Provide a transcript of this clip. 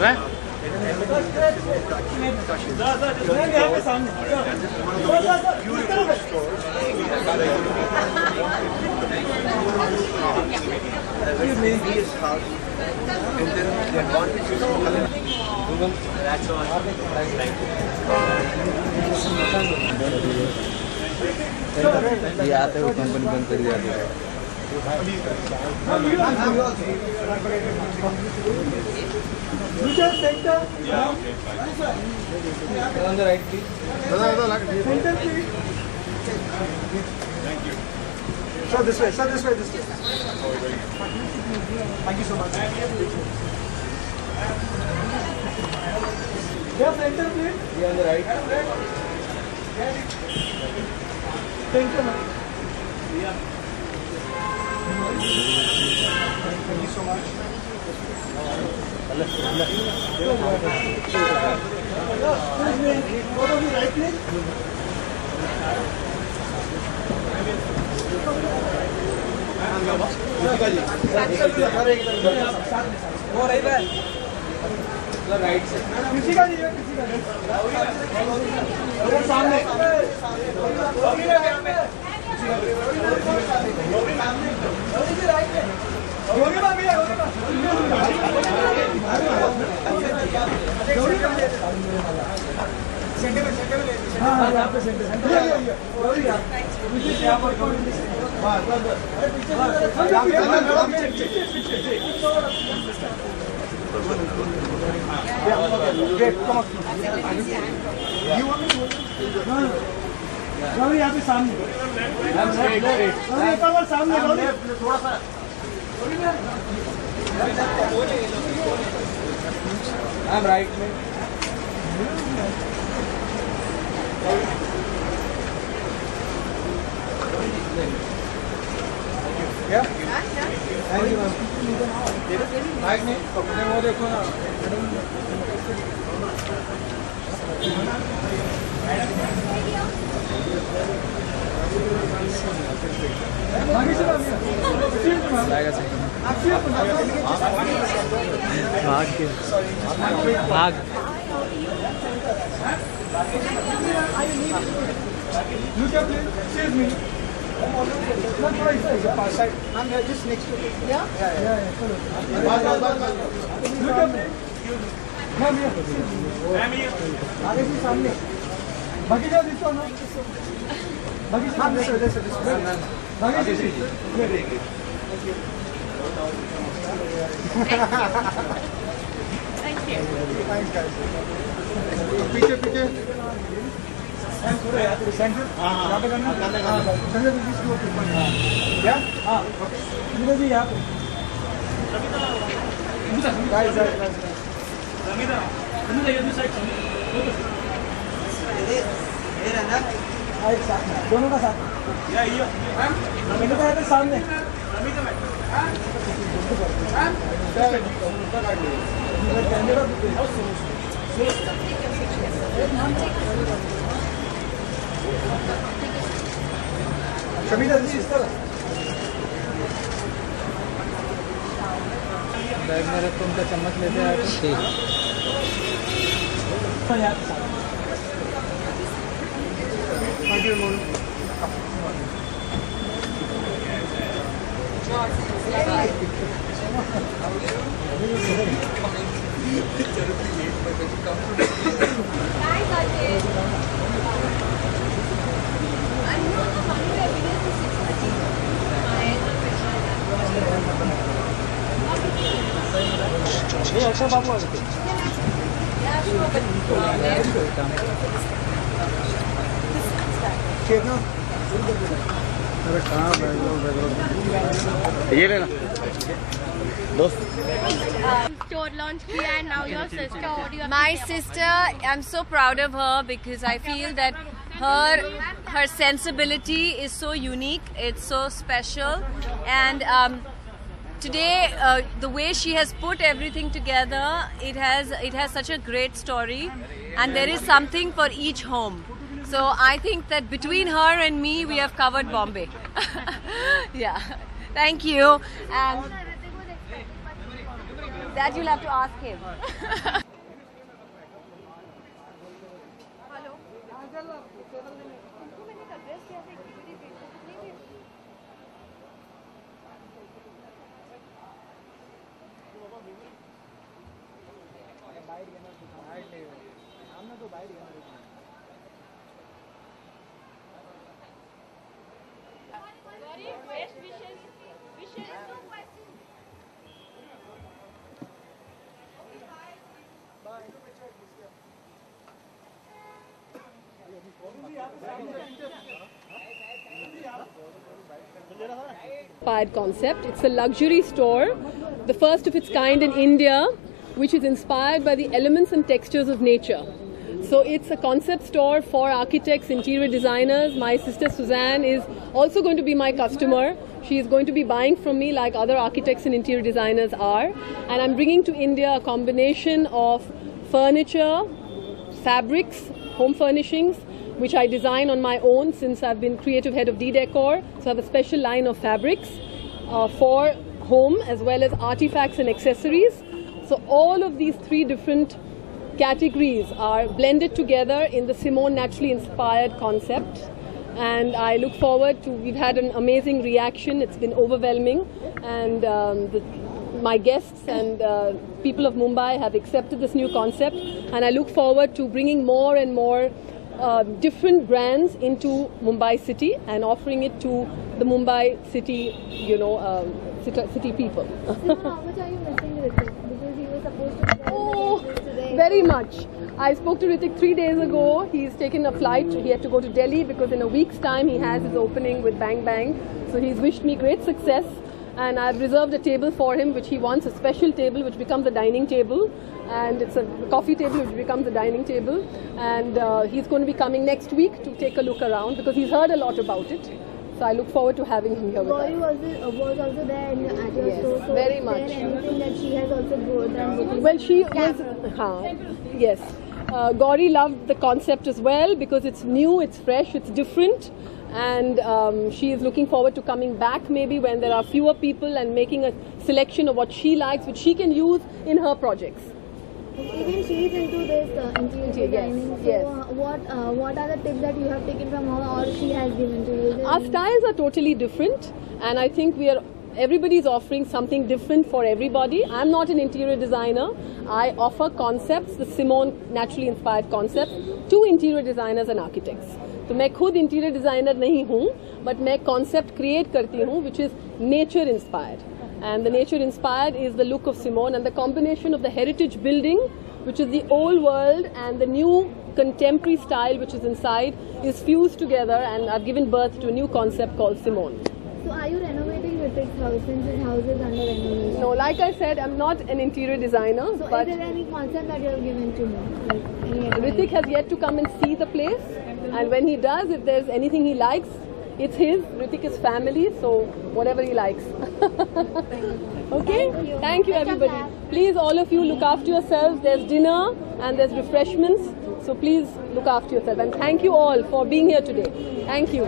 Right? ये आते हुए कंपनी बंद कर दिया on the right please. Center please. Sir, this way, sir, this way, this way. Thank you so much. Yeah, center please. ये on the right. Center. Thank you so much. Right please. वो right है right से किसी का नहीं है किसी का नहीं उधर सामने गौरी यहाँ पे सामने सामने थोड़ा सा I'm right में क्या थैंक यू मैम राइट में वो देखो ना भाग Look up, please. Excuse me. Not right side. I'm here just next to it. Yeah? Yeah. Look up, please. Come here. आगे से सामने. बगीचा दिखो ना. बगीचा this way. बगीचा. Thank you. Thanks guys. पीछे. सेंटर यहाँ पे करना सेंटर क्या हाँ इधर भी यहाँ पे एक साथ दोनों का साथ सामने शमीदा दिस इस तरह बैग में रख उनका चम्मच लेते हैं ठीक ये अच्छा बाबू अरे कहाँ ये लेना दोस्त Store launch kiya and now your sister. What do you have My to say about sister, I'm so proud of her because I feel that her sensibility is so unique, it's so special, and today the way she has put everything together, it has such a great story, and there is something for each home. So I think that between her and me, we have covered Bombay. Yeah, thank you. And That you'll have to ask him. Inspired concept. It's a luxury store, the first of its kind in India, which is inspired by the elements and textures of nature. So it's a concept store for architects, interior designers. My sister Suzanne is also going to be my customer. She is going to be buying from me like other architects and interior designers are. And I'm bringing to India a combination of furniture, fabrics, home furnishings, which I design on my own since I've been creative head of D-Decor. So I have a special line of fabrics for home as well as artifacts and accessories. So all of these three different categories are blended together in the Simone Naturally Inspired concept. And I look forward to, we've had an amazing reaction. It's been overwhelming. And my guests and people of Mumbai have accepted this new concept. And I look forward to bringing more and more different brands into Mumbai city and offering it to the Mumbai city, city people. So how much are you missing Ritik? Because he was supposed to be today. Very much. I spoke to Ritik 3 days ago. He's taken a flight. He had to go to Delhi because in a week's time he has his opening with Bang Bang. So he's wished me great success. And I've reserved a table for him, which he wants, a special table which becomes a dining table. And it's a coffee table which becomes a dining table. And he's going to be coming next week to take a look around because he's heard a lot about it. So I look forward to having him here with us. Gauri was also there at your store. So very is much. there anything that she has also done? Well, she was, yes. Gauri loved the concept as well because it's new, it's fresh, it's different. And she is looking forward to coming back maybe when there are fewer people and making a selection of what she likes, which she can use in her projects. Even she is into this interior designing. Yes, so what are the tips that you have taken from her or she has given to you? Our styles are totally different, and I think everybody is offering something different for everybody. I'm not an interior designer. I offer concepts, the Simone Naturally Inspired concepts, to interior designers and architects. तो मैं खुद interior designer नहीं हूँ, but मैं concept create करती हूँ which is nature inspired. And the nature inspired is the look of Simone and the combination of the heritage building, which is the old world, and the new contemporary style which is inside is fused together, and I've given birth to a new concept called Simone. So are you renovating Ritik's house since his house is under renovation? No, like I said, I'm not an interior designer. So but is there any concept that you have given to him? Like any advice? Ritik has yet to come and see the place, and when he does, if there's anything he likes, it's his. Ritik is family, so whatever he likes. Okay? Thank you everybody. Please, all of you, look after yourselves. There's dinner and there's refreshments, so please look after yourself. And thank you all for being here today. Thank you.